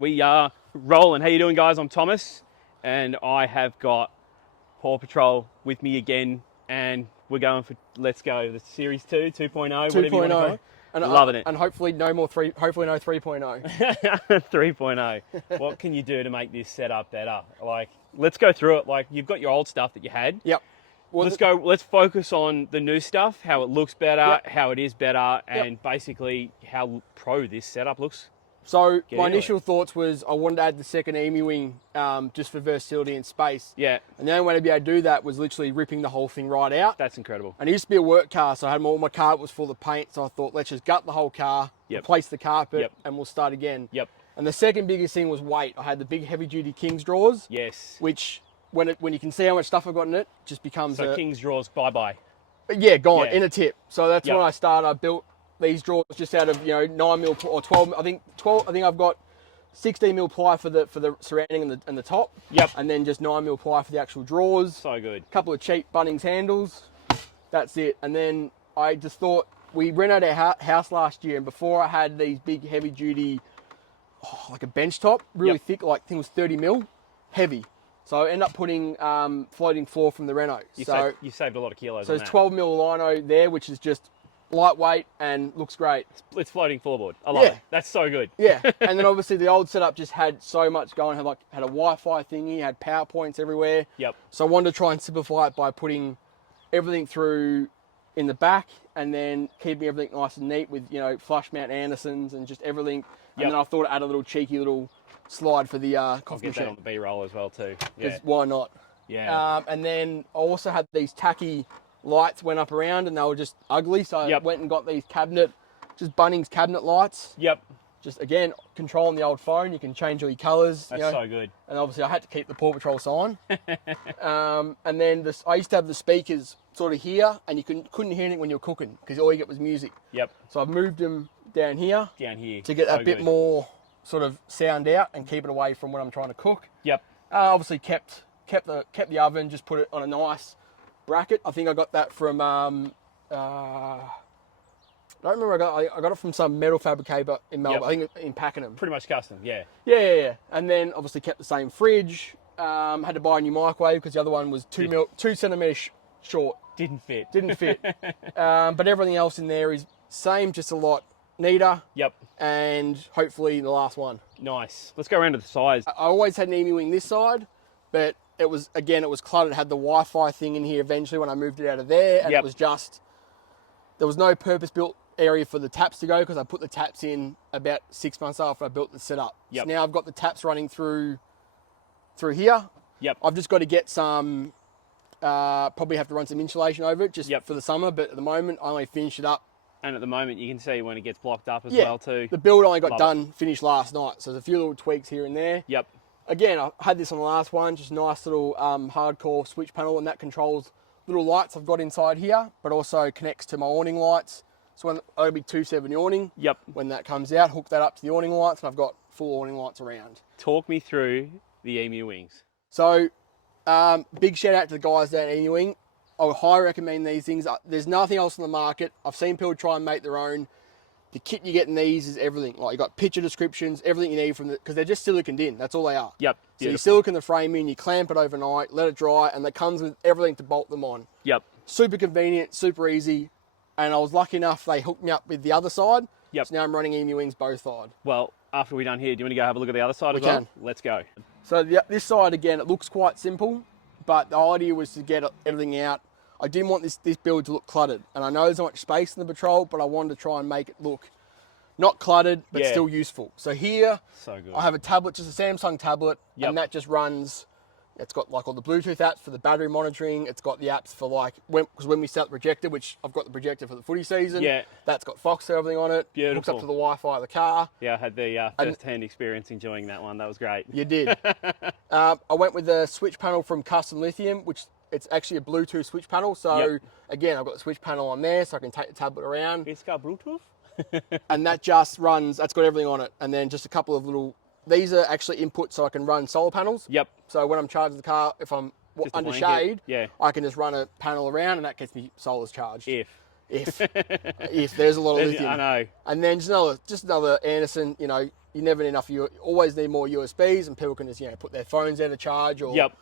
We are rolling. How you doing, guys? I'm Thomas, and I have got Paw Patrol with me again, and we're going for Let's Go, the Series 2, 2.0, whatever you want to call it. And, Loving it. And hopefully no 3.0. 3.0. What can you do to make this setup better? Like, let's go through it. Like, you've got your old stuff that you had. Yep. Well, Let's focus on the new stuff, how it looks better, Yep. how it is better, Yep. and basically how pro this setup looks. So Get my into initial it. thoughts was I wanted to add the second emu wing just for versatility and space. Yeah, And the only way to be able to do that was literally ripping the whole thing right out. that's incredible. And it used to be a work car, so I had all my carpet was full of paint. So I thought, let's just gut the whole car, Yep. replace the carpet, Yep. and we'll start again. Yep. And the second biggest thing was weight. I had the big heavy-duty King's drawers, Yes. which when you can see how much stuff I've got in it, just becomes So King's drawers, bye-bye. gone Yeah. in a tip. So that's Yep. when I started. I built these drawers just out of 9mm or 12. I think I've got 16mm ply for the surrounding and the top. Yep. And then just 9mm ply for the actual drawers. So good. A couple of cheap Bunnings handles. That's it. And then I just thought we renovated our house last year, and before I had these big heavy duty, like a bench top, really Yep. thick, like I think it was 30mm, heavy. So I ended up putting floating floor from the reno. You saved a lot of kilos So on there's that. 12mm lino there, which is just lightweight and looks great. It's floating floorboard. I love Yeah. it. That's so good. Yeah, and then obviously the old setup just had so much going. Had a Wi-Fi thingy, had power points everywhere. Yep. So I wanted to try and simplify it by putting everything through in the back, and then keeping everything nice and neat with flush mount Andersons and just everything. And Yep. then I thought I'd add a little cheeky little slide for the I'll coffee get that on machine. the B-roll as well too. Yeah. 'Cause why not? Yeah. And then I also had these tacky lights went up around, and they were just ugly. So Yep. I went and got these just Bunnings cabinet lights. Yep. Just again, controlling the old phone, you can change all your colours. That's so good. And obviously I had to keep the Paw Patrol sign. And then I used to have the speakers sort of here, and you couldn't hear anything when you were cooking because all you get was music. Yep. So I've moved them down here Down here. to get So a bit good. more sort of sound out and keep it away from when I'm trying to cook. Yep. Obviously kept the oven, just put it on a nice bracket. I think I got that from I don't remember. I got it from some metal fabricator in Melbourne. Yep. I think in Pakenham. Pretty much custom. Yeah. Yeah. And then obviously kept the same fridge. Had to buy a new microwave because the other one was 2 centimeters short. Didn't fit. Didn't fit. But everything else in there is same, just a lot neater. Yep. And hopefully the last one. Nice. Let's go around to the sides. I always had an emu wing this side, but it was cluttered. It had the Wi-Fi thing in here eventually when I moved it out of there, and Yep. it was just there was no purpose-built area for the taps to go because I put the taps in about 6 months after I built the setup. Yep. So now I've got the taps running through here. Yep. I've just got to get some. Probably have to run some insulation over it just Yep. for the summer, but at the moment I only finished it up. And at the moment, you can see when it gets blocked up as Yeah, well too. the build only got Love finished last night, so there's a few little tweaks here and there. Yep. Again, I had this on the last one, just nice little hardcore switch panel, and that controls little lights I've got inside here, but also connects to my awning lights. So when it'll be 270 awning, Yep. when that comes out, hook that up to the awning lights, and I've got full awning lights around. Talk me through the emu wings. So big shout out to the guys down at Emu Wing. I would highly recommend these things. There's nothing else on the market. I've seen people try and make their own. The kit you get in these is everything. Like you got picture descriptions, everything you need because they're just siliconed in. That's all they are. Yep. So you Beautiful. silicon the frame in, you clamp it overnight, let it dry, and that comes with everything to bolt them on. Yep. Super convenient, super easy. And I was lucky enough they hooked me up with the other side. Yep. So now I'm running Emu Wings both sides. Well, after we're done here, do you want to go have a look at the other side We as well? can. Let's go. So this side again, it looks quite simple, but the idea was to get everything out. I didn't want this build to look cluttered, and I know there's not much space in the Patrol, but I wanted to try and make it look not cluttered, but Yeah. still useful. So here, So good. I have a tablet, just a Samsung tablet, Yep. and that just runs. It's got like all the Bluetooth apps for the battery monitoring. It's got the apps for because when we set the projector, which I've got the projector for the footy season. Yeah. That's got Fox and everything on it. Hooks Beautiful. up to the Wi-Fi of the car. Yeah, I had the first-hand experience enjoying that one. That was great. You did. I went with the switch panel from Custom Lithium, which it's actually a Bluetooth switch panel. So Yep. again, I've got the switch panel on there, so I can take the tablet around, It's got Bluetooth? and that just runs. That's got everything on it, and then just a couple of little. These are actually inputs, so I can run solar panels. Yep. So when I'm charging the car, if I'm Just a under blanket. shade, Yeah. I can just run a panel around, and that gets me solar's charged. If. if there's a lot of lithium. I know. And then just another Anderson. You know, you never need enough. You always need more USBs, and people can just put their phones there to charge. Or Yep.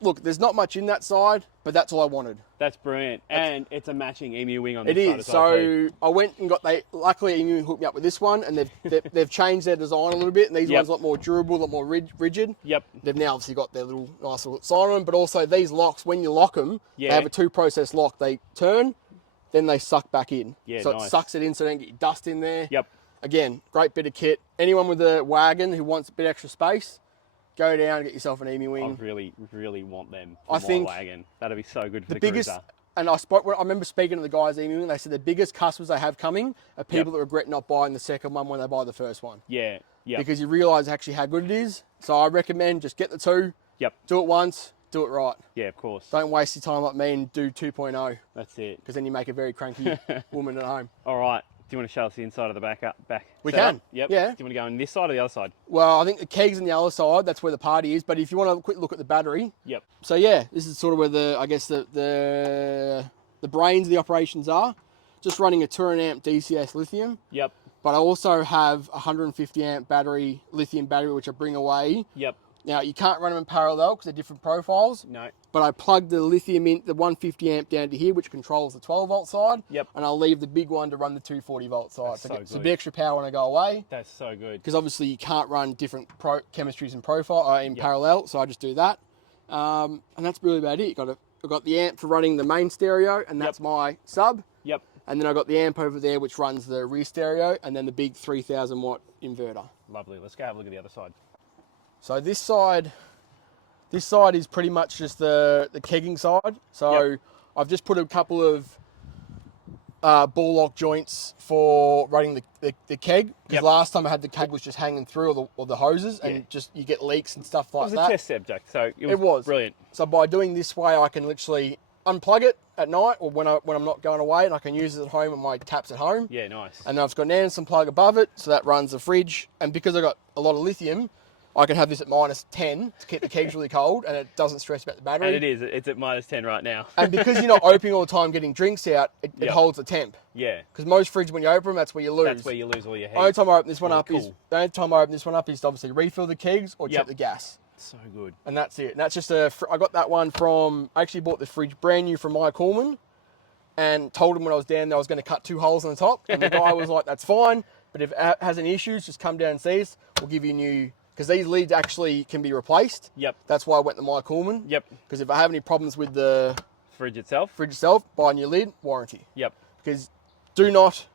Look, there's not much in that side, but that's all I wanted. That's brilliant. And it's a matching Emu wing on this It side is. as well. So I went and luckily Emu hooked me up with this one, and they've changed their design a little bit, and these ones are a lot more durable, a lot more rigid. Yep. They've now obviously got their nice little sign on them, but also these locks, when you lock them, they have a 2-process lock. They turn, then they suck back in. Yeah, so nice. It sucks it in so you don't get your dust in there. Yep. Again, great bit of kit. Anyone with a wagon who wants a bit extra space, go down and get yourself an Emu wing. I really want them for my wagon. That'd be so good for the biggest, cruiser. And I remember speaking to the guys at Emu, and they said the biggest customers they have coming are people that regret not buying the second one when they buy the first one. Yeah, yeah. Because you realise actually how good it is. So I recommend just get the 2. Yep. Do it once, do it right. Yeah, of course. Don't waste your time like me and do 2.0. That's it. Because then you make a very cranky woman at home. All right. Do you want to show us the inside of the back? We setup? can. Yep. Yeah. Do you want to go on this side or the other side? Well, I think the keg's on the other side. That's where the party is. But if you want a quick look at the battery. Yep. So yeah, this is sort of where the brains of the operations are. Just running a 200 amp DCS lithium. Yep. But I also have a 150 amp lithium battery, which I bring away. Yep. Now, you can't run them in parallel because they're different profiles. No. But I plug the lithium in, the 150 amp down to here, which controls the 12 volt side. Yep. And I'll leave the big one to run the 240 volt side. That's so it's a good. bit extra power when I go away. That's so good. Because obviously you can't run different chemistries in parallel, so I just do that. And that's really about it. I've got the amp for running the main stereo, and that's my sub. Yep. And then I've got the amp over there, which runs the rear stereo, and then the big 3,000 watt inverter. Lovely. Let's go have a look at the other side. So this side is pretty much just the kegging side. So I've just put a couple of ball lock joints for running the keg. Because last time I had the keg was just hanging through or the hoses, and just you get leaks and stuff like that. It was a test subject, so it was brilliant. So by doing this way, I can literally unplug it at night or when I'm not going away, and I can use it at home on my taps at home. Yeah, nice. And I've got an Anderson plug above it, so that runs the fridge. And because I've got a lot of lithium, I can have this at -10 to keep the kegs really cold, and it doesn't stress about the battery. And it's at -10 right now. And because you're not opening all the time getting drinks out, it holds the temp. Yeah. Because most fridges, when you open them, that's where you lose. That's where you lose all your heat. The only time I open this one up cool. is to obviously refill the kegs or check the gas. So good. And that's it. And that's just I got that one I actually bought the fridge brand new from Mike Coleman, and told him when I was down there I was going to cut 2 holes on the top. And the guy was like, that's fine, but if it has any issues, just come down and see us. We'll give you new, because these lids actually can be replaced. Yep. That's why I went to Mike Coleman. Yep. Because if I have any problems with the fridge itself, buy a new lid, warranty. Yep. Because do not,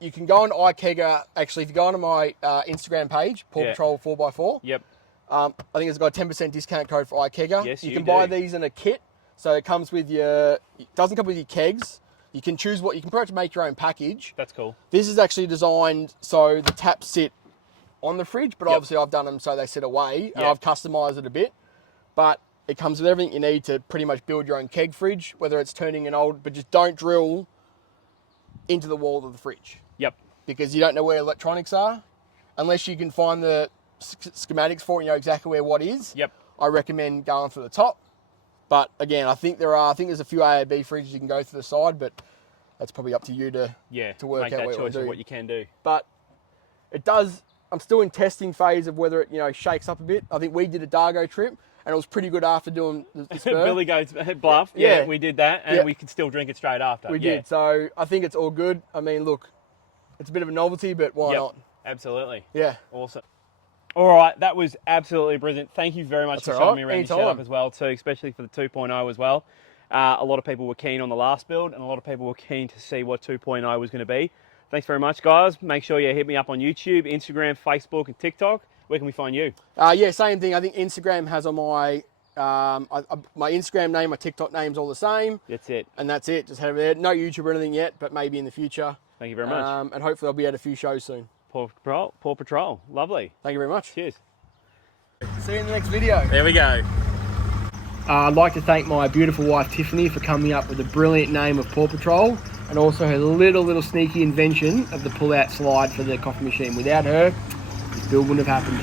you can go on IKegger, actually if you go onto my Instagram page, Paw Patrol 4x4. Yep. I think it's got a 10% discount code for IKegger. Yes, you can buy these in a kit. So it comes with it doesn't come with your kegs. You can choose you can pretty much make your own package. That's cool. This is actually designed so the taps sit on the fridge, but obviously I've done them so they sit away, and I've customized it a bit. But it comes with everything you need to pretty much build your own keg fridge, whether it's turning an old, but just don't drill into the wall of the fridge. Yep. Because you don't know where electronics are. Unless you can find the schematics for it, you know exactly where what is. Yep. I recommend going for the top. But again, I think there's a few AAB fridges you can go through the side, but that's probably up to you to work make out that what choice you of do. what you can do. But it does. I'm still in testing phase of whether it shakes up a bit. I think we did a Dargo trip, and it was pretty good after doing the spur. Billy Goat's bluff. Yeah, we did that, and we could still drink it straight after. We did. So I think it's all good. I mean, look, it's a bit of a novelty, but why not? Absolutely. Yeah. Awesome. All right, that was absolutely brilliant. Thank you very much for showing me around your setup as well, too, especially for the 2.0 as well. A lot of people were keen on the last build, and a lot of people were keen to see what 2.0 was going to be. Thanks very much, guys. Make sure you hit me up on YouTube, Instagram, Facebook, and TikTok. Where can we find you? Same thing. I think Instagram has on my my Instagram name, my TikTok name's all the same. That's it. And that's it. Just head over there. No YouTube or anything yet, but maybe in the future. Thank you very much. And hopefully I'll be at a few shows soon. Paw Patrol. Lovely. Thank you very much. Cheers. See you in the next video. There we go. I'd like to thank my beautiful wife Tiffany for coming up with the brilliant name of Paw Patrol, and also her little sneaky invention of the pull-out slide for the coffee machine. Without her, this build wouldn't have happened.